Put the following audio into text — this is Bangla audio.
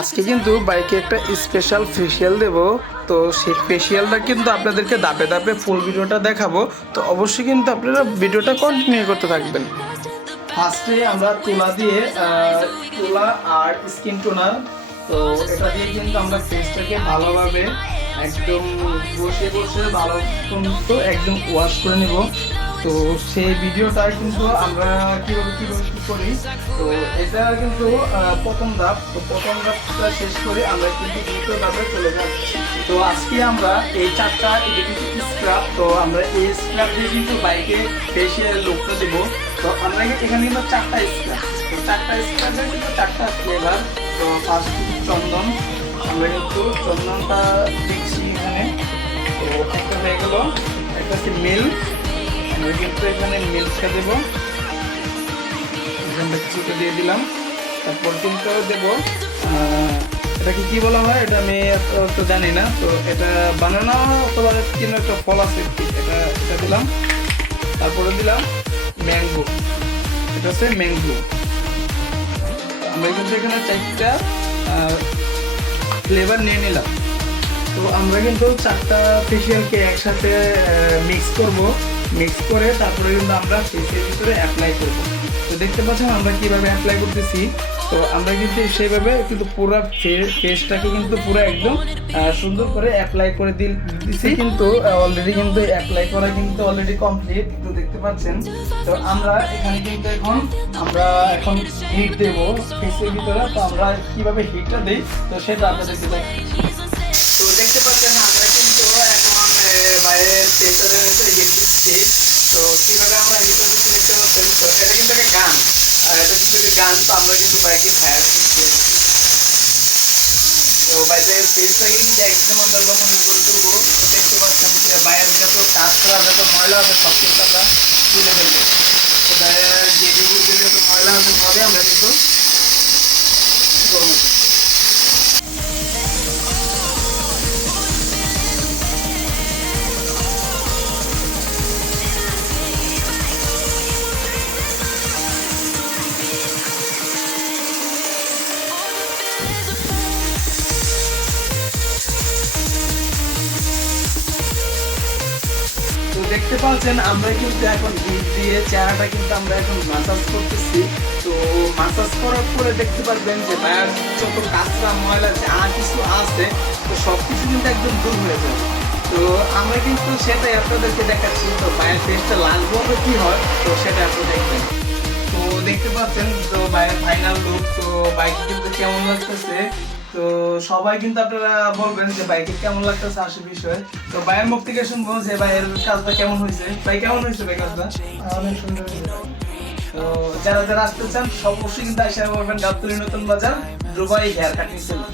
আজকে কিন্তু বাইকে একটা স্পেশাল ফেসিয়াল দেব। তো সেই ফেসিয়ালটা কিন্তু আপনাদেরকে ধাপে ধাপে ফুল ভিডিওটা দেখাবো। তো অবশ্যই কিন্তু আপনারা ভিডিওটা কন্টিনিউ করতে থাকবেন। ফার্স্টে আমরা তুলা দিয়ে তুলা আর স্কিন টোনার, তো এটা দিয়ে কিন্তু আমরা ফেসটাকে ভালোভাবে একদম বসে বসে ভালো মতো একদম ওয়াশ করে নেব। তো সেই ভিডিওটাই কিন্তু আমরা কীভাবে কী করি। তো এটা কিন্তু প্রথম ধাপ। তো প্রথম ধাপটা শেষ করে আমরা কিন্তু দ্বিতীয় ধাপে চলে যাব। তো আজকে আমরা এই চারটা স্ক্রাব, তো আমরা এই স্ক্রাব দিয়ে কিন্তু বাইকে ফেসিয়াল লুকটা দেবো। তো আমরা এখানে কিন্তু চারটা স্ক্রাব, তো চারটা স্ক্রাবের কিন্তু চারটা ফ্লেভার। তো ফার্স্ট চন্দন, আমরা কিন্তু চন্দনটা দিচ্ছি এখানে। তো একটা হয়ে গেল, একটা হচ্ছে মিল্ক, আমরা কিন্তু এখানে মিল্কটা দেবো, এখানটা কিছুটা দিয়ে দিলাম। তারপর কিন্তু দেবো এটাকে কি বলা হয় এটা আমি এত জানি না। তো এটা বানানো অথবা কিন্তু একটা ফল আছে, এটা এটা দিলাম। তারপরে দিলাম ম্যাঙ্গো, এটা হচ্ছে ম্যাঙ্গো। আমরা কিন্তু এখানে চারটা ফ্লেভার নিয়ে নিলাম। তো আমরা কিন্তু চারটা ফেসিয়ালকে একসাথে মিক্স করব। মিক্স করে তারপরে কিন্তু আমরা ফেসের ভিতরে অ্যাপ্লাই করব। তো দেখতে পাচ্ছেন আমরা কিভাবে অ্যাপ্লাই করতেছি। তো আমরা কিন্তু সেইভাবে কিন্তু পুরো ফেসটাকে কিন্তু পুরো একদম সুন্দর করে অ্যাপ্লাই করে দিচ্ছি। কিন্তু অলরেডি কিন্তু অ্যাপ্লাই করা কিন্তু অলরেডি কমপ্লিট, তো দেখতে পাচ্ছেন। তো আমরা এখানে কিন্তু আমরা এখন হিট দেব ফেসের ভিতরে। তো আমরা কিভাবে হিটটা দিই তো সেটা আপনাদেরকে দেখাচ্ছি। তো দেখতে পাচ্ছেন আমরা কিন্তু এখন বাইরের সেন্টারের মধ্যে হিট দিচ্ছি। তো কিভাবে আমরা হিটটা দিচ্ছি দেখতে পাচ্ছেন। তো এটা কিন্তু একটা গান, আর এটা কিন্তু একটা গান। তো আমরা কিন্তু বাইকে ফায়ার করছি। তো বাইকের ফেসটাকে কিন্তু একদম আমরা লবণে করে তুলবো। তো দেখতে পাচ্ছেন যে বাইরের যত কাঁচরা যত ময়লা আছে সব কিন্তু আমরা তুলে ফেলবো। তো বাইরের যে যত ময়লা আছে সবই আমরা কিন্তু করবো। দেখতে পাচ্ছেন আমরা কিন্তু এখন হিট দিয়ে চেহারাটা কিন্তু আমরা এখন মাসাজ করতেছি। তো মাসাজ করার পরে দেখতে পারবেন যে বাইরের যত কাঁচরা ময়লা যা কিছু আছে তো সব কিছু কিন্তু একদম দূর হয়ে যাবে। তো আমরা কিন্তু সেটাই আপনাদেরকে দেখাচ্ছি। তো বাইরের ফেসটা লাল বলতে কি হয় তো সেটা আপনি দেখবেন। তো দেখতে পাচ্ছেন তো বাইরের ফাইনাল লুক। তো বাইক কিন্তু কেমন লাগতেছে তো সবাই কিন্তু আপনারা বলবেন যে বাইকে কেমন লাগতেছে আসে বিষয়। তো ভাইয়ের মুখ থেকে শুনবো যে ভাইয়ের কাজটা কেমন হয়েছে। ভাই কেমন হয়েছে ভাই কাজটা? অনেক সুন্দর। তো যারা যারা আসতে চান অবশ্যই কিন্তু আসা করবেন গাবতলী নতুন বাজার দুবাই হেয়ার কাটিং সেলুন।